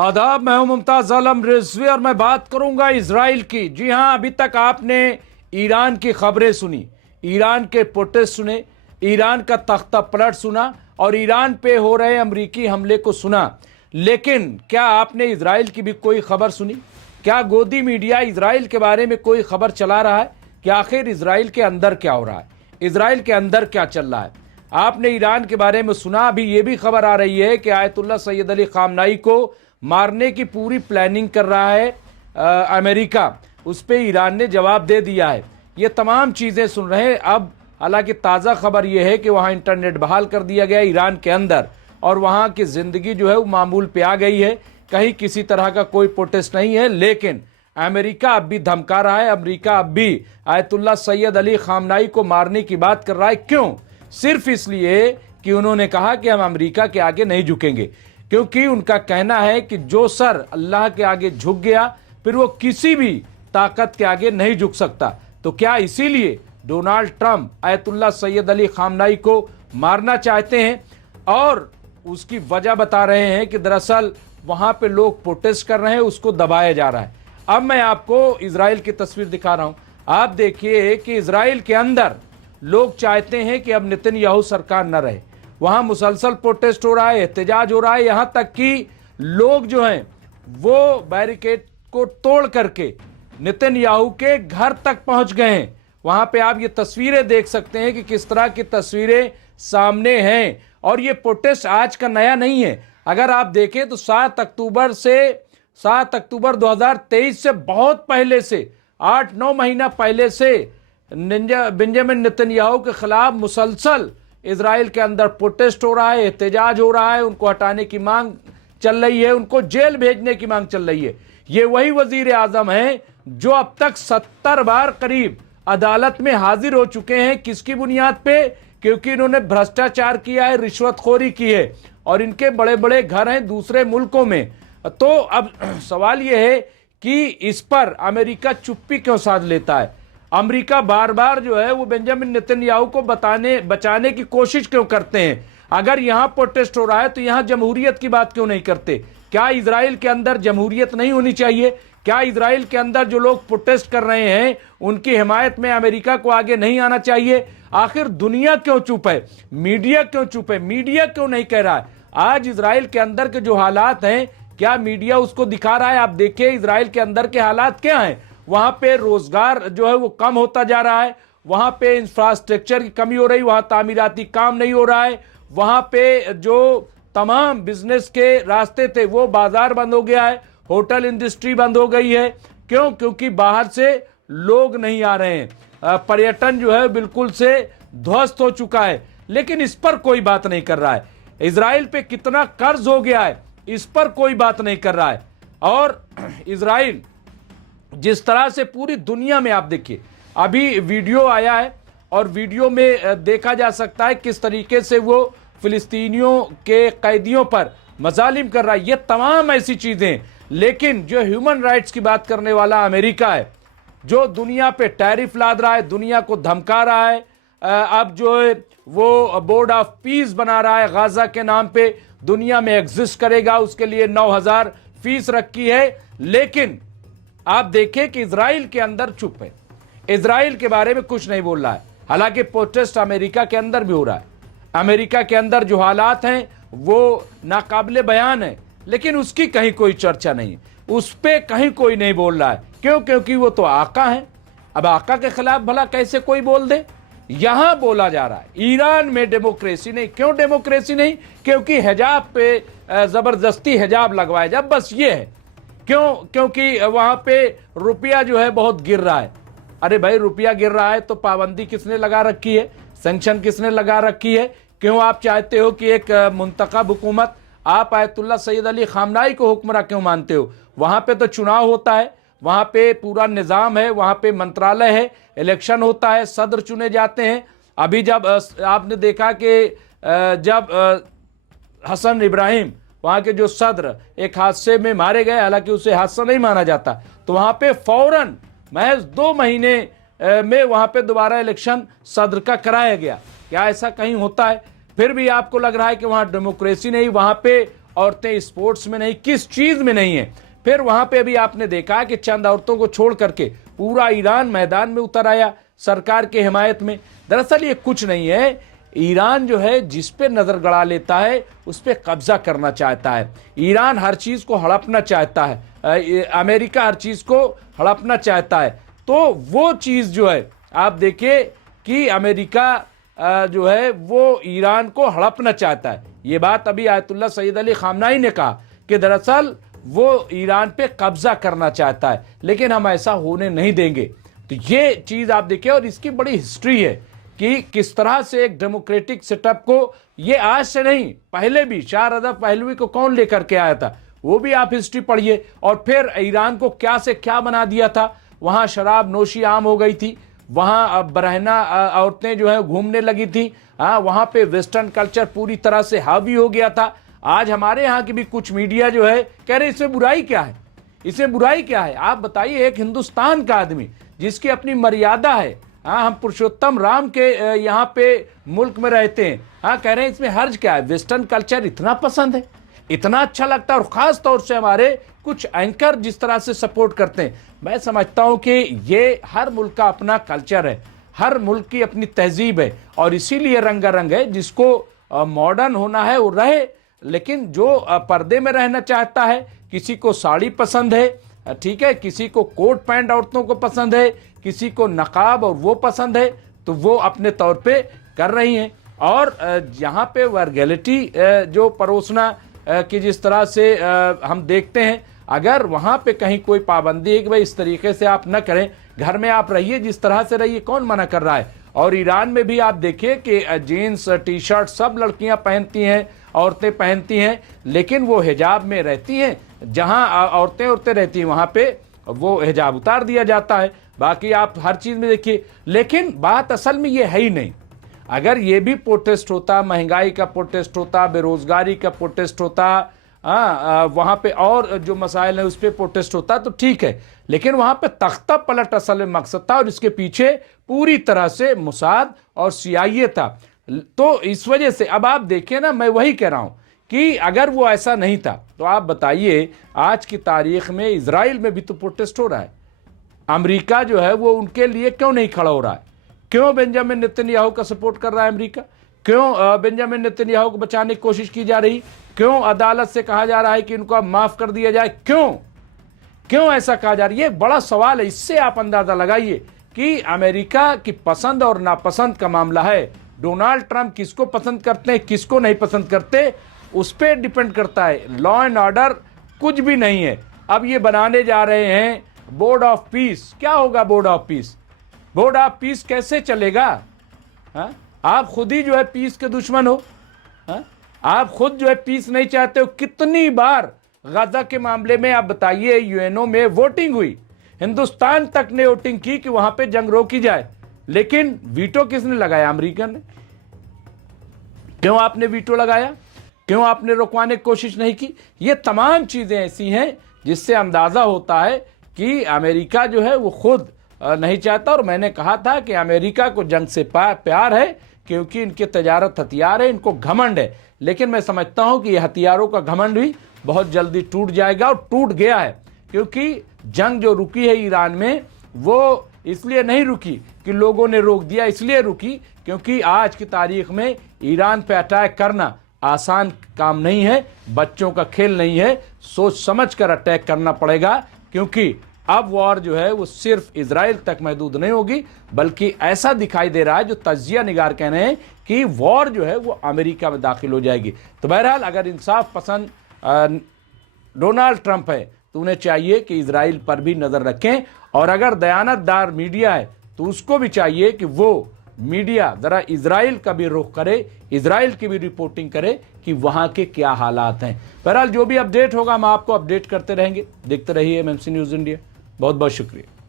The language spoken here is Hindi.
आदाब, मैं हूं मुमताज आलम रिजवी और मैं बात करूंगा इजराइल की। जी हां, अभी तक आपने ईरान की खबरें सुनी, ईरान के प्रोटेस्ट सुने, ईरान का तख्ता पलट सुना और ईरान पे हो रहे अमरीकी हमले को सुना। लेकिन क्या आपने इजराइल की भी कोई खबर सुनी? क्या गोदी मीडिया इजराइल के बारे में कोई खबर चला रहा है कि आखिर इजराइल के अंदर क्या हो रहा है, इजराइल के अंदर क्या चल रहा है? आपने ईरान के बारे में सुना? अभी ये भी खबर आ रही है कि आयतुल्लाह सैयद अली खामनाई को मारने की पूरी प्लानिंग कर रहा है अमेरिका। उस पर ईरान ने जवाब दे दिया है। ये तमाम चीज़ें सुन रहे हैं। अब हालांकि ताज़ा खबर यह है कि वहाँ इंटरनेट बहाल कर दिया गया ईरान के अंदर और वहाँ की ज़िंदगी जो है वो मामूल पे आ गई है। कहीं किसी तरह का कोई प्रोटेस्ट नहीं है। लेकिन अमेरिका अब भी धमका रहा है, अमेरिका अब भी आयतुल्लाह सैयद अली खामनाई को मारने की बात कर रहा है। क्यों? सिर्फ इसलिए कि उन्होंने कहा कि हम अमेरिका के आगे नहीं झुकेंगे, क्योंकि उनका कहना है कि जो सर अल्लाह के आगे झुक गया फिर वो किसी भी ताकत के आगे नहीं झुक सकता। तो क्या इसीलिए Donald Trump Ayatollah Syed Ali खामनाई को मारना चाहते हैं? और उसकी वजह बता रहे हैं कि दरअसल वहां पे लोग प्रोटेस्ट कर रहे हैं, उसको दबाया जा रहा है। अब मैं आपको इजराइल की तस्वीर दिखा रहा हूं। आप देखिए कि इजराइल के अंदर लोग चाहते हैं कि अब नेतन्याहू सरकार न रहे। वहां मुसलसल प्रोटेस्ट हो रहा है, एहतजाज हो रहा है, यहां तक कि लोग जो हैं वो बैरिकेड को तोड़ करके नेतन्याहू के घर तक पहुंच गए हैं। वहां पे आप ये तस्वीरें देख सकते हैं कि किस तरह की तस्वीरें सामने हैं। और ये प्रोटेस्ट आज का नया नहीं है। अगर आप देखें तो 7 अक्टूबर 2023 से बहुत पहले से, 8-9 महीना पहले से बेंजामिन नेतन्याहू के खिलाफ मुसलसल इजराइल के अंदर प्रोटेस्ट हो रहा है, एहतजाज हो रहा है। उनको हटाने की मांग चल रही है, उनको जेल भेजने की मांग चल रही है। ये वही वजीर आजम है जो अब तक 70 बार करीब अदालत में हाजिर हो चुके हैं। किसकी बुनियाद पे? क्योंकि इन्होंने भ्रष्टाचार किया है, रिश्वतखोरी की है और इनके बड़े बड़े घर हैं दूसरे मुल्कों में। तो अब सवाल यह है कि इस पर अमेरिका चुप्पी क्यों साध लेता है? अमेरिका बार बार जो है वो बेंजामिन नेतन्याहू को बचाने की कोशिश क्यों करते हैं? अगर यहां प्रोटेस्ट हो रहा है तो यहां जमहूरियत की बात क्यों नहीं करते? क्या इजराइल के अंदर जमहूरियत नहीं होनी चाहिए? क्या इजराइल के अंदर जो लोग प्रोटेस्ट कर रहे हैं उनकी हिमायत में अमेरिका को आगे नहीं आना चाहिए? आखिर दुनिया क्यों चुप है? मीडिया क्यों चुप है? मीडिया क्यों नहीं कह रहा है? आज इजराइल के अंदर के जो हालात हैं, क्या मीडिया उसको दिखा रहा है? आप देखिए इजराइल के अंदर के हालात क्या हैं। वहां पे रोजगार जो है वो कम होता जा रहा है, वहां पे इंफ्रास्ट्रक्चर की कमी हो रही, वहां तामीराती काम नहीं हो रहा है, वहां पे जो तमाम बिजनेस के रास्ते थे वो बाजार बंद हो गया है, होटल इंडस्ट्री बंद हो गई है। क्यों? क्योंकि बाहर से लोग नहीं आ रहे हैं। पर्यटन जो है बिल्कुल से ध्वस्त हो चुका है। लेकिन इस पर कोई बात नहीं कर रहा है। इजराइल पे कितना कर्ज हो गया है, इस पर कोई बात नहीं कर रहा है। और इजराइल जिस तरह से पूरी दुनिया में, आप देखिए अभी वीडियो आया है और वीडियो में देखा जा सकता है किस तरीके से वो फिलिस्तीनियों के कैदियों पर मजालिम कर रहा है। ये तमाम ऐसी चीजें। लेकिन जो ह्यूमन राइट्स की बात करने वाला अमेरिका है, जो दुनिया पे टैरिफ लाद रहा है, दुनिया को धमका रहा है, अब जो है वो बोर्ड ऑफ पीस बना रहा है गाजा के नाम पे, दुनिया में एग्जिस्ट करेगा, उसके लिए 9,000 फीस रखी है। लेकिन आप देखें कि इजराइल के अंदर चुप है, इजराइल के बारे में कुछ नहीं बोल रहा है। हालांकि प्रोटेस्ट अमेरिका के अंदर भी हो रहा है। अमेरिका के अंदर जो हालात हैं वो नाकाबिले बयान है, लेकिन उसकी कहीं कोई चर्चा नहीं, उस पर कहीं कोई नहीं बोल रहा है। क्यों? क्योंकि वो तो आका है। अब आका के खिलाफ भला कैसे कोई बोल दे? यहां बोला जा रहा है ईरान में डेमोक्रेसी नहीं। क्यों डेमोक्रेसी नहीं? क्योंकि हिजाब पे जबरदस्ती हिजाब लगवाया जा, बस ये है। क्यों? क्योंकि वहां पे रुपया जो है बहुत गिर रहा है। अरे भाई, रुपया गिर रहा है तो पाबंदी किसने लगा रखी है? सैंक्शन किसने लगा रखी है? क्यों आप चाहते हो कि एक मुंतखब हुकूमत, आप आयतुल्लाह सैयद अली खामनाई को हुक्मरान क्यों मानते हो? वहां पे तो चुनाव होता है, वहां पे पूरा निजाम है, वहां पे मंत्रालय है, इलेक्शन होता है, सदर चुने जाते हैं। अभी जब आपने देखा कि जब हसन इब्राहिम वहां के जो सदर एक हादसे में मारे गए, हालांकि उसे हादसा नहीं माना जाता, तो वहां पे फौरन महज 2 महीने में वहां पे दोबारा इलेक्शन सदर का कराया गया। क्या ऐसा कहीं होता है? फिर भी आपको लग रहा है कि वहां डेमोक्रेसी नहीं, वहां पे औरतें स्पोर्ट्स में नहीं, किस चीज में नहीं है। फिर वहां पे अभी आपने देखा कि चंद औरतों को छोड़ करके पूरा ईरान मैदान में उतर आया सरकार की हिमायत में। दरअसल ये कुछ नहीं है, ईरान जो है जिस पे नजर गड़ा लेता है उस पे कब्जा करना चाहता है। ईरान हर चीज को हड़पना चाहता है, अमेरिका हर चीज को हड़पना चाहता है। तो वो चीज जो है आप देखिए कि अमेरिका जो है वो ईरान को हड़पना चाहता है। ये बात अभी आयतुल्लाह सईद अली खामनाई ने कहा कि दरअसल वो ईरान पे कब्जा करना चाहता है, लेकिन हम ऐसा होने नहीं देंगे। तो ये चीज आप देखिए, और इसकी बड़ी हिस्ट्री है कि किस तरह से एक डेमोक्रेटिक सेटअप को, ये आज से नहीं पहले भी शाह रज़ा पहलवी को कौन लेकर के आया था, वो भी आप हिस्ट्री पढ़िए। और फिर ईरान को क्या से क्या बना दिया था, वहां शराब नोशी आम हो गई थी, वहां बरहना औरतें जो है घूमने लगी थी, वहां पे वेस्टर्न कल्चर पूरी तरह से हावी हो गया था। आज हमारे यहाँ की भी कुछ मीडिया जो है कह रहे इसमें बुराई क्या है, इसमें बुराई क्या है। आप बताइए, एक हिंदुस्तान का आदमी जिसकी अपनी मर्यादा है, हम पुरुषोत्तम राम के यहाँ पे मुल्क में रहते हैं, कह रहे हैं इसमें हर्ज क्या है। वेस्टर्न कल्चर इतना पसंद है, इतना अच्छा लगता है, और खास तौर से हमारे कुछ एंकर जिस तरह से सपोर्ट करते हैं। मैं समझता हूं कि ये हर मुल्क का अपना कल्चर है, हर मुल्क की अपनी तहजीब है, और इसीलिए रंगारंग है। जिसको मॉडर्न होना है वो रहे, लेकिन जो पर्दे में रहना चाहता है, किसी को साड़ी पसंद है, ठीक है, किसी को कोट पैंट औरतों को पसंद है, किसी को नकाब और वो पसंद है, तो वो अपने तौर पे कर रही हैं। और यहाँ पे वर्गैलिटी जो परोसना कि जिस तरह से हम देखते हैं, अगर वहां पे कहीं कोई पाबंदी है कि भाई इस तरीके से आप न करें, घर में आप रहिए जिस तरह से रहिए, कौन मना कर रहा है। और ईरान में भी आप देखिए कि जीन्स टी शर्ट सब लड़कियां पहनती हैं, औरतें पहनती हैं, लेकिन वो हिजाब में रहती हैं। जहां औरतें रहती हैं वहां पे वो हिजाब उतार दिया जाता है। बाकी आप हर चीज में देखिए, लेकिन बात असल में ये है ही नहीं। अगर ये भी प्रोटेस्ट होता, महंगाई का प्रोटेस्ट होता, बेरोजगारी का प्रोटेस्ट होता, वहां पे और जो मसाइल है उस पर प्रोटेस्ट होता, तो ठीक है। लेकिन वहां पे तख्ता पलट असल में मकसद था, और इसके पीछे पूरी तरह से मुसाद और CIA था। तो इस वजह से अब आप देखिए ना, मैं वही कह रहा हूं कि अगर वो ऐसा नहीं था तो आप बताइए आज की तारीख में इजराइल में भी तो प्रोटेस्ट हो रहा है। अमेरिका जो है वो उनके लिए क्यों नहीं खड़ा हो रहा है? क्यों बेंजामिन नेतन्याहू का सपोर्ट कर रहा है अमेरिका? क्यों बेंजामिन नेतन्याहू को बचाने की कोशिश की जा रही? क्यों अदालत से कहा जा रहा है कि इनको अब माफ कर दिया जाए? क्यों ऐसा कहा जा रहा है? ये बड़ा सवाल है। इससे आप अंदाजा लगाइए कि अमेरिका की पसंद और नापसंद का मामला है। डोनाल्ड ट्रंप किसको पसंद करते हैं, किसको नहीं पसंद करते, उस पर डिपेंड करता है। लॉ एंड ऑर्डर कुछ भी नहीं है। अब ये बनाने जा रहे हैं बोर्ड ऑफ पीस। क्या होगा board of peace? Board of peace कैसे चलेगा? आप खुद ही जो है पीस के दुश्मन हो। आप खुद जो है पीस नहीं चाहते हो। कितनी बार गाजा के मामले में आप बताइए यूएनओ में वोटिंग हुई, हिंदुस्तान तक ने वोटिंग की कि वहां पे जंग रोकी जाए, लेकिन वीटो किसने लगाया? अमेरिका ने। क्यों आपने वीटो लगाया? क्यों आपने रोकवाने की कोशिश नहीं की? ये तमाम चीजें ऐसी हैं जिससे अंदाजा होता है कि अमेरिका जो है वो खुद नहीं चाहता। और मैंने कहा था कि अमेरिका को जंग से प्यार है क्योंकि इनके तजारत हथियार है, इनको घमंड है। लेकिन मैं समझता हूं कि यह हथियारों का घमंड भी बहुत जल्दी टूट जाएगा, और टूट गया है। क्योंकि जंग जो रुकी है ईरान में, वो इसलिए नहीं रुकी कि लोगों ने रोक दिया, इसलिए रुकी क्योंकि आज की तारीख में ईरान पे अटैक करना आसान काम नहीं है, बच्चों का खेल नहीं है। सोच समझ कर अटैक करना पड़ेगा, क्योंकि अब वॉर जो है वो सिर्फ इजराइल तक महदूद नहीं होगी, बल्कि ऐसा दिखाई दे रहा है, जो तजिया निगार कह रहे हैं कि वॉर जो है वो अमेरिका में दाखिल हो जाएगी। तो बहरहाल अगर इंसाफ पसंद डोनाल्ड ट्रंप है तो उन्हें चाहिए कि इजराइल पर भी नजर रखें, और अगर दयानतदार मीडिया है तो उसको भी चाहिए कि वो मीडिया जरा इजराइल का भी रुख करे, इजराइल की भी रिपोर्टिंग करे कि वहां के क्या हालात हैं। बहरहाल जो भी अपडेट होगा हम आपको अपडेट करते रहेंगे। देखते रहिए MMC न्यूज़ इंडिया। बहुत बहुत शुक्रिया।